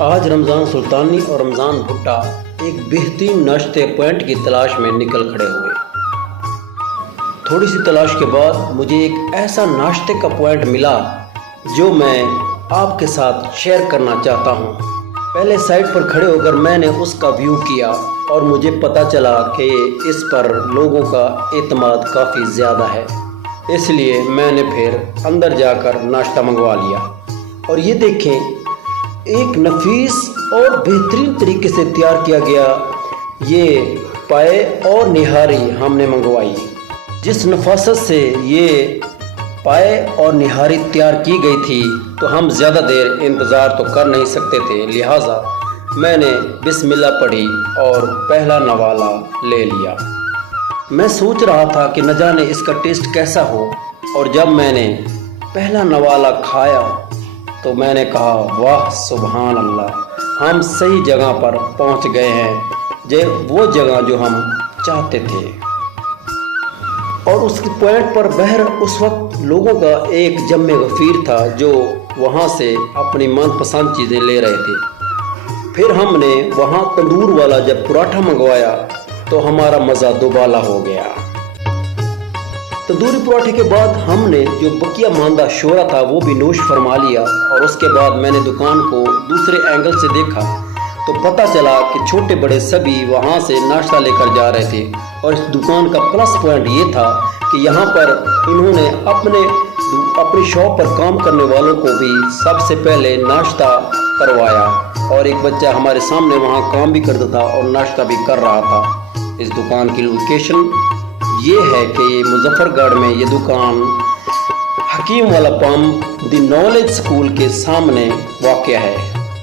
آج رمضان سلطانی اور رمضان بھٹا ایک بہترین ناشتے پوائنٹ کی تلاش میں نکل کھڑے ہوئے۔ تھوڑی سی تلاش کے بعد مجھے ایک ایسا ناشتے کا پوائنٹ ملا جو میں آپ کے ساتھ شیئر کرنا چاہتا ہوں۔ پہلے سائٹ پر کھڑے ہو کر میں نے اس کا ویو کیا اور مجھے پتہ چلا کہ اس پر لوگوں کا اعتماد کافی زیادہ ہے، اس لیے میں نے پھر اندر جا کر ناشتہ منگوا لیا۔ اور یہ دیکھیں، ایک نفیس اور بہترین طریقے سے تیار کیا گیا یہ پائے اور نہاری ہم نے منگوائی۔ جس نفاست سے یہ پائے اور نہاری تیار کی گئی تھی تو ہم زیادہ دیر انتظار تو کر نہیں سکتے تھے، لہٰذا میں نے بسم اللہ پڑھی اور پہلا نوالا لے لیا۔ میں سوچ رہا تھا کہ نہ جانے اس کا ٹیسٹ کیسا ہو، اور جب میں نے پہلا نوالا کھایا تو میں نے کہا واہ سبحان اللہ، ہم صحیح جگہ پر پہنچ گئے ہیں، وہ جگہ جو ہم چاہتے تھے۔ اور اس کے پوائنٹ پر بہر اس وقت لوگوں کا ایک جم غفیر تھا جو وہاں سے اپنی من پسند چیزیں لے رہے تھے۔ پھر ہم نے وہاں تندور والا جب پراٹھا منگوایا تو ہمارا مزہ دوبالا ہو گیا۔ تندوری پراٹھے کے بعد ہم نے جو بقیہ ماندہ شورا تھا وہ بھی نوش فرما لیا، اور اس کے بعد میں نے دکان کو دوسرے اینگل سے دیکھا تو پتہ چلا کہ چھوٹے بڑے سبھی وہاں سے ناشتہ لے کر جا رہے تھے۔ اور اس دکان کا پلس پوائنٹ یہ تھا کہ یہاں پر انہوں نے اپنی شاپ پر کام کرنے والوں کو بھی سب سے پہلے ناشتہ کروایا، اور ایک بچہ ہمارے سامنے وہاں کام بھی کرتا تھا اور ناشتہ بھی کر رہا تھا۔ اس دکان کی لوکیشن یہ ہے کہ یہ مظفر گڑھ میں یہ دکان حکیم والا پمپ دی نالج اسکول کے سامنے واقع ہے۔